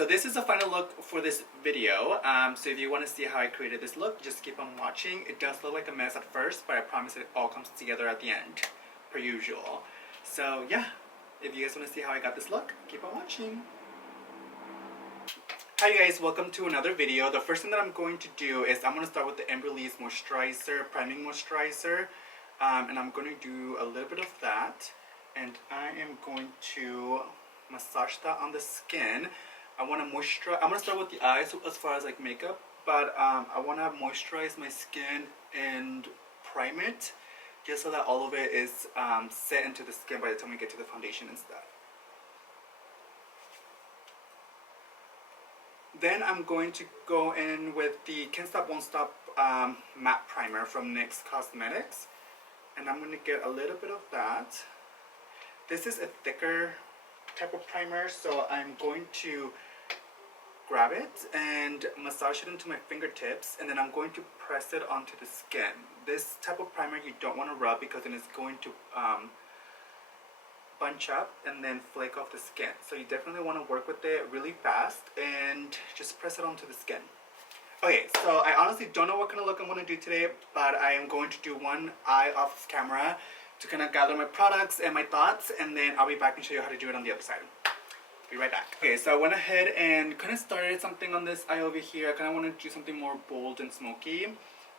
so this is the final look for this video. So if you want to see how I created this look, just keep on watching. It does look like a mess at first, but I promise it all comes together at the end, per usual. So yeah, if you guys want to see how I got this look, keep on watching. Hi you guys, welcome to another video. The first thing that I'm going to do is I'm going to start with the Embryolisse Moisturizer, Priming Moisturizer. And I'm going to do a little bit of that. And I am going to massage that on the skin. I want to moisturize. I'm going to start with the eyes as far as like makeup. But I want to moisturize my skin and prime it, just so that all of it is set into the skin by the time we get to the foundation and stuff. Then I'm going to go in with the Can't Stop Won't Stop matte primer from NYX Cosmetics, and I'm going to get a little bit of that. This is a thicker type of primer, so I'm going to grab it and massage it into my fingertips, and then I'm going to press it onto the skin. This type of primer you don't want to rub because then it's going to bunch up and then flake off the skin. So you definitely want to work with it really fast and just press it onto the skin. Okay, so I honestly don't know what kind of look I'm going to do today, but I am going to do one eye off camera to kind of gather my products and my thoughts, and then I'll be back and show you how to do it on the other side. Be right back. Okay, so I went ahead and kind of started something on this eye over here. I kind of want to do something more bold and smoky.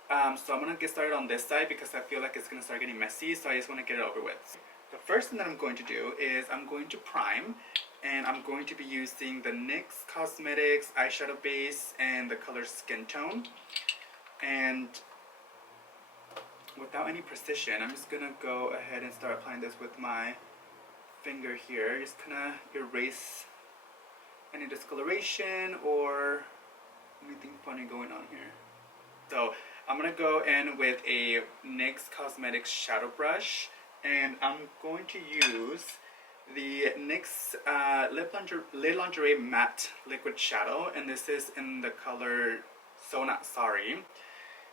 So I'm going to get started on this side because I feel like it's going to start getting messy, so I just want to get it over with. The first thing that I'm going to do is I'm going to prime, and I'm going to be using the NYX Cosmetics eyeshadow base and the color Skin Tone. And without any precision, I'm just going to go ahead and start applying this with my finger here. Just kind of erase any discoloration or anything funny going on here. So I'm going to go in with a NYX Cosmetics shadow brush. And I'm going to use the NYX Le Lingerie Matte Liquid Shadow, and this is in the color So Not Sorry.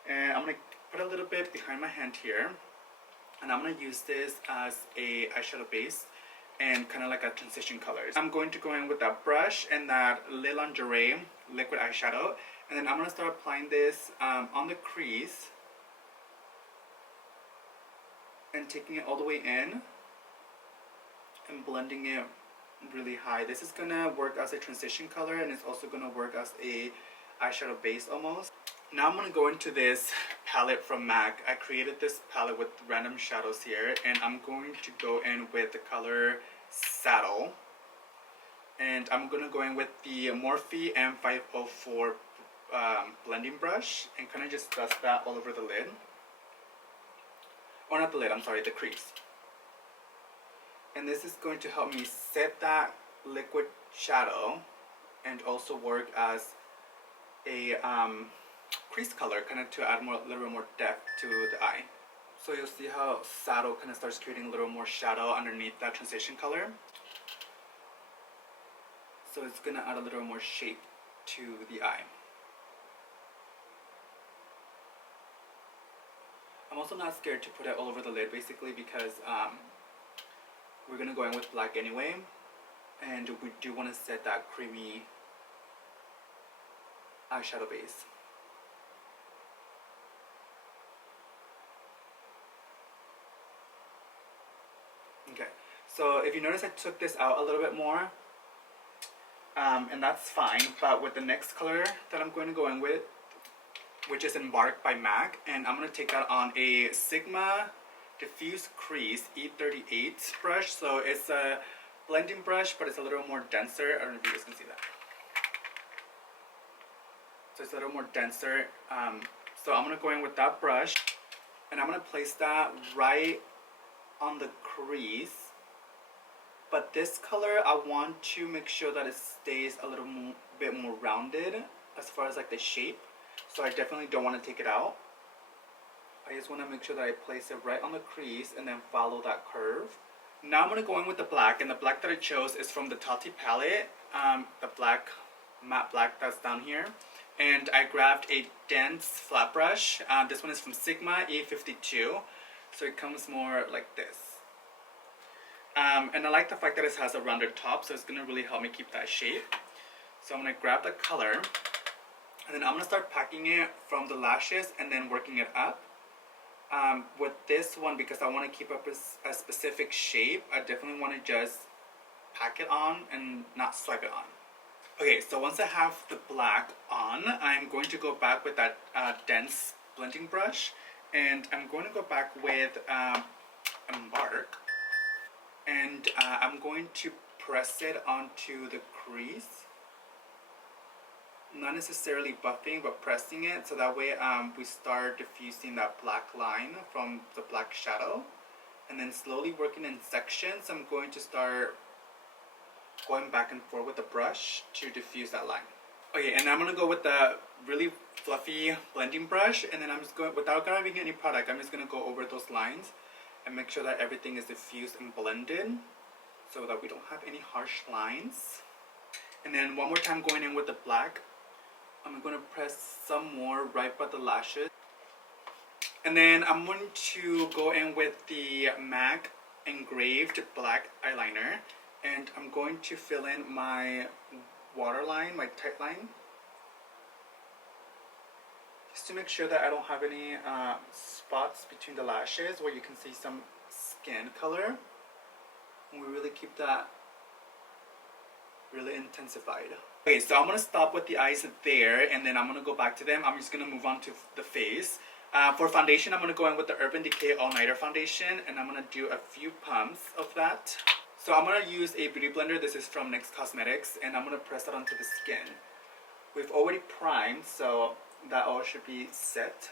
And I'm going to put a little bit behind my hand here, and I'm going to use this as a eyeshadow base and kind of like a transition colors. I'm going to go in with that brush and that Le Lingerie liquid eyeshadow, and then I'm going to start applying this on the crease and taking it all the way in and blending it really high. This is gonna work as a transition color, and it's also gonna work as a eyeshadow base almost. Now I'm gonna go into this palette from MAC. I created this palette with random shadows here, and I'm going to go in with the color Saddle, and I'm gonna go in with the Morphe M504 blending brush and kind of just dust that all over the lid. Or not the lid, I'm sorry, the crease. And this is going to help me set that liquid shadow and also work as a crease color, kind of to add a little bit more depth to the eye. So you'll see how Saddle kind of starts creating a little more shadow underneath that transition color. So it's going to add a little more shape to the eye. I'm also not scared to put it all over the lid, basically because we're going to go in with black anyway, and we do want to set that creamy eyeshadow base. Okay, so if you notice I took this out a little bit more, and that's fine, but with the next color that I'm going to go in with, which is Embark by MAC, and I'm going to take that on a Sigma Diffuse Crease E38 brush. So it's a blending brush, but it's a little more denser. I don't know if you guys can see that. So it's a little more denser. So I'm going to go in with that brush, and I'm going to place that right on the crease. But this color, I want to make sure that it stays a little bit more rounded as far as like the shape. So I definitely don't want to take it out. I just want to make sure that I place it right on the crease and then follow that curve. Now I'm going to go in with the black, and the black that I chose is from the Tati palette, the black, matte black that's down here. And I grabbed a dense flat brush. This one is from Sigma E52, so it comes more like this. And I like the fact that it has a rounded top, so it's going to really help me keep that shape. So I'm going to grab the color, and then I'm going to start packing it from the lashes and then working it up. With this one, because I want to keep up a specific shape, I definitely want to just pack it on and not swipe it on. Okay, so once I have the black on, I'm going to go back with that dense blending brush, and I'm going to go back with Embark, and I'm going to press it onto the crease. Not necessarily buffing, but pressing it, so that way we start diffusing that black line from the black shadow, and then slowly working in sections. I'm going to start going back and forth with the brush to diffuse that line. Okay, and I'm going to go with the really fluffy blending brush, and then I'm just going, without grabbing any product, I'm just going to go over those lines and make sure that everything is diffused and blended so that we don't have any harsh lines. And then one more time going in with the black, I'm going to press some more right by the lashes. And then I'm going to go in with the MAC engraved black eyeliner, and I'm going to fill in my waterline, my tight line, just to make sure that I don't have any spots between the lashes where you can see some skin color. And we really keep that really intensified. Okay, so I'm going to stop with the eyes there, and then I'm going to go back to them. I'm just going to move on to the face. For foundation, I'm going to go in with the Urban Decay All Nighter foundation, and I'm going to do a few pumps of that. So I'm going to use a beauty blender. This is from NYX Cosmetics, and I'm going to press it onto the skin. We've already primed, so that all should be set.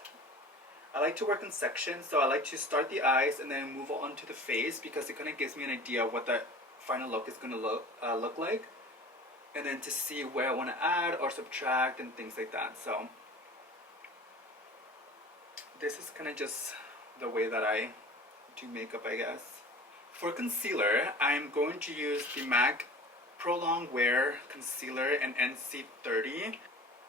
I like to work in sections, so I like to start the eyes and then move on to the face, because it kind of gives me an idea of what the final look is going to look like, and then to see where I want to add or subtract and things like that. So this is kind of just the way that I do makeup, I guess. For concealer, I'm going to use the MAC Pro Long Wear Concealer in NC30.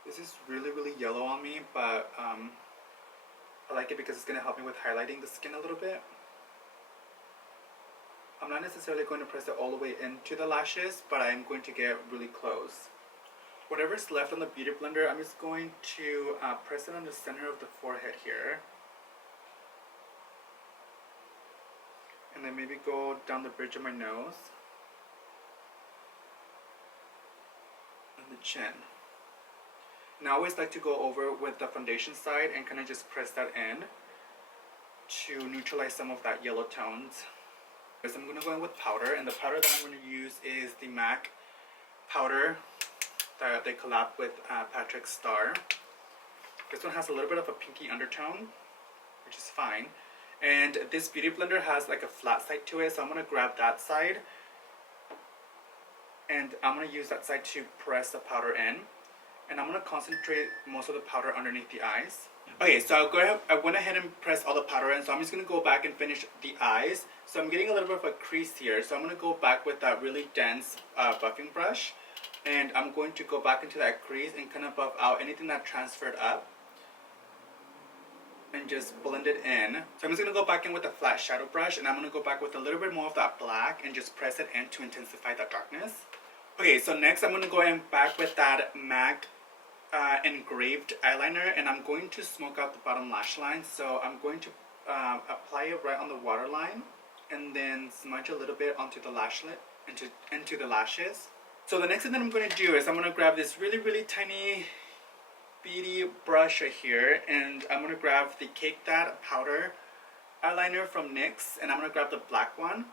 This is really, really yellow on me, but I like it because it's going to help me with highlighting the skin a little bit. I'm not necessarily going to press it all the way into the lashes, but I'm going to get really close. Whatever's left on the beauty blender, I'm just going to press it on the center of the forehead here. And then maybe go down the bridge of my nose. And the chin. And I always like to go over with the foundation side and kind of just press that in to neutralize some of that yellow tones. So I'm going to go in with powder, and the powder that I'm going to use is the MAC powder that they collab with Patrick Star. This one has a little bit of a pinky undertone, which is fine. And this beauty blender has like a flat side to it, so I'm going to grab that side, and I'm going to use that side to press the powder in. And I'm going to concentrate most of the powder underneath the eyes. Okay, so I went ahead and pressed all the powder in, so I'm just going to go back and finish the eyes. So I'm getting a little bit of a crease here, so I'm going to go back with that really dense buffing brush, and I'm going to go back into that crease and kind of buff out anything that transferred up and just blend it in. So I'm just going to go back in with a flat shadow brush, and I'm going to go back with a little bit more of that black and just press it in to intensify that darkness. Okay, so next I'm going to go in back with that MAC engraved eyeliner, and I'm going to smoke out the bottom lash line. So I'm going to apply it right on the waterline, and then smudge a little bit onto the lashlet, into the lashes. So the next thing that I'm going to do is I'm going to grab this really, really tiny beady brush right here, and I'm going to grab the Cake That powder eyeliner from NYX, and I'm going to grab the black one,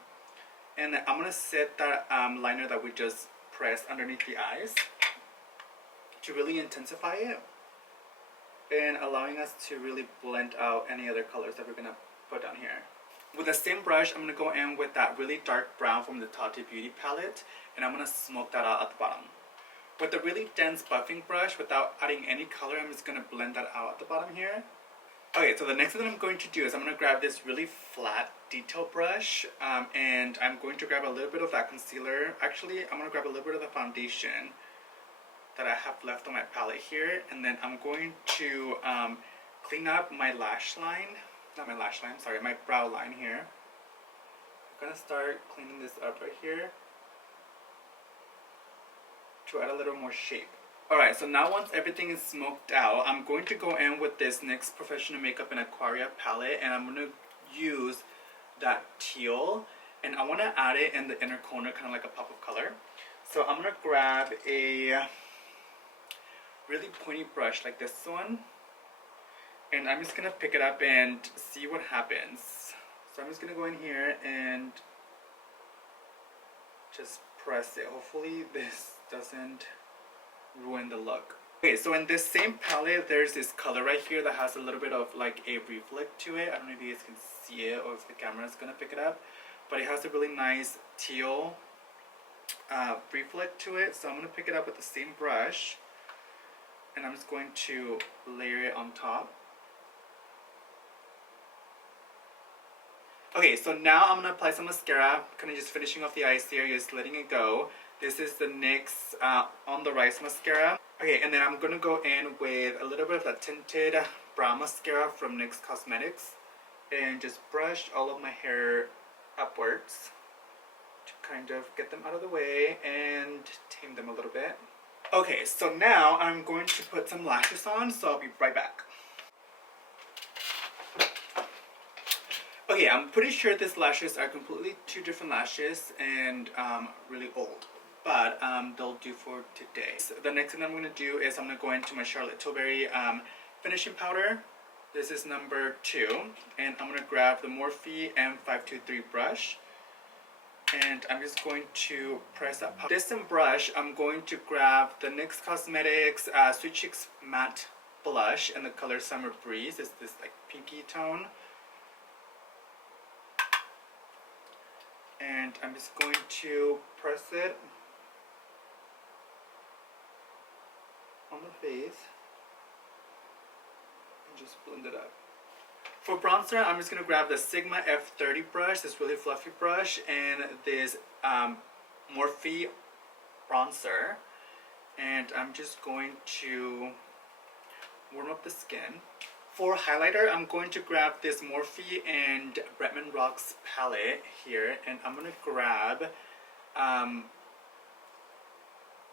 and I'm going to set that liner that we just pressed underneath the eyes to really intensify it, and allowing us to really blend out any other colors that we're going to put down here. With the same brush, I'm going to go in with that really dark brown from the Tati Beauty palette, and I'm going to smoke that out at the bottom. With the really dense buffing brush, without adding any color, I'm just going to blend that out at the bottom here. Okay, so the next thing that I'm going to do is I'm going to grab this really flat detail brush, and I'm going to grab a little bit of that concealer. Actually, I'm going to grab a little bit of the foundation that I have left on my palette here, and then I'm going to clean up my lash line, not my lash line, sorry, my brow line here. I'm going to start cleaning this up right here to add a little more shape. Alright, so now once everything is smoked out, I'm going to go in with this NYX Professional Makeup in Aquaria palette, and I'm going to use that teal, and I want to add it in the inner corner, kind of like a pop of color. So I'm going to grab a really pointy brush like this one, and I'm just going to pick it up and see what happens. So I'm just going to go in here and just press it. Hopefully this doesn't ruin the look. Okay, so in this same palette, there's this color right here that has a little bit of like a reflect to it. I don't know if you guys can see it or if the camera is gonna pick it up, but it has a really nice teal reflect to it. So I'm gonna pick it up with the same brush, and I'm just going to layer it on top. Okay, so now I'm gonna apply some mascara, kind of just finishing off the eyes here, just letting it go. This is the NYX On the Rise mascara. Okay, and then I'm gonna go in with a little bit of that tinted brown mascara from NYX Cosmetics, and just brush all of my hair upwards to kind of get them out of the way and tame them a little bit. Okay, so now I'm going to put some lashes on, so I'll be right back. Okay, I'm pretty sure these lashes are completely two different lashes and really old, but they'll do for today. So the next thing I'm going to do is I'm going to go into my Charlotte Tilbury finishing powder. This is number 2, and I'm going to grab the Morphe M523 brush, and I'm just going to press that powder. This brush, I'm going to grab the NYX Cosmetics Sweet Cheeks Matte Blush in the color Summer Breeze. It's this like pinky tone. And I'm just going to press it on the face and just blend it up. For bronzer, I'm just going to grab the Sigma F30 brush, this really fluffy brush, and this Morphe bronzer. And I'm just going to warm up the skin. For highlighter, I'm going to grab this Morphe and Bretman Rocks palette here, and I'm going to grab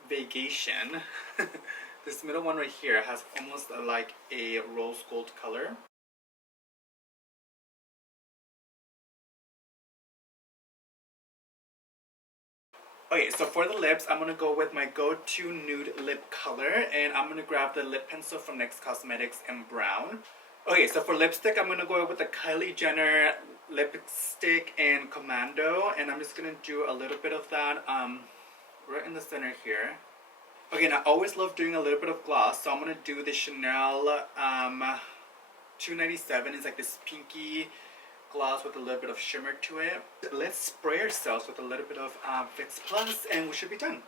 Vacation. This middle one right here has almost like a rose gold color. Okay, so for the lips, I'm going to go with my go-to nude lip color, and I'm going to grab the lip pencil from NYX Cosmetics in brown. Okay, so for lipstick, I'm going to go with the Kylie Jenner lipstick in Commando, and I'm just going to do a little bit of that right in the center here. Okay, and I always love doing a little bit of gloss, so I'm going to do the Chanel 297. It's like this pinky gloss with a little bit of shimmer to it. Let's spray ourselves with a little bit of Fix Plus, and we should be done.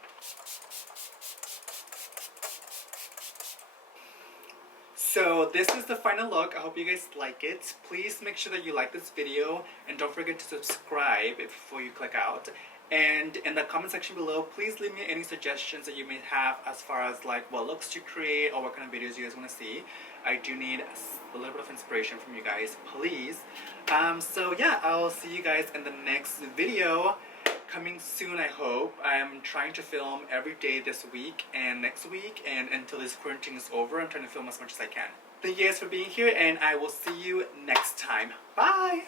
So this is the final look. I hope you guys like it. Please make sure that you like this video, and don't forget to subscribe before you click out. And in the comment section below, please leave me any suggestions that you may have as far as like what looks to create or what kind of videos you guys want to see. I do need a little bit of inspiration from you guys, please. So yeah, I'll see you guys in the next video. Coming soon, I hope. I'm trying to film every day this week and next week, and until this quarantine is over, I'm trying to film as much as I can. Thank you guys for being here, and I will see you next time. Bye!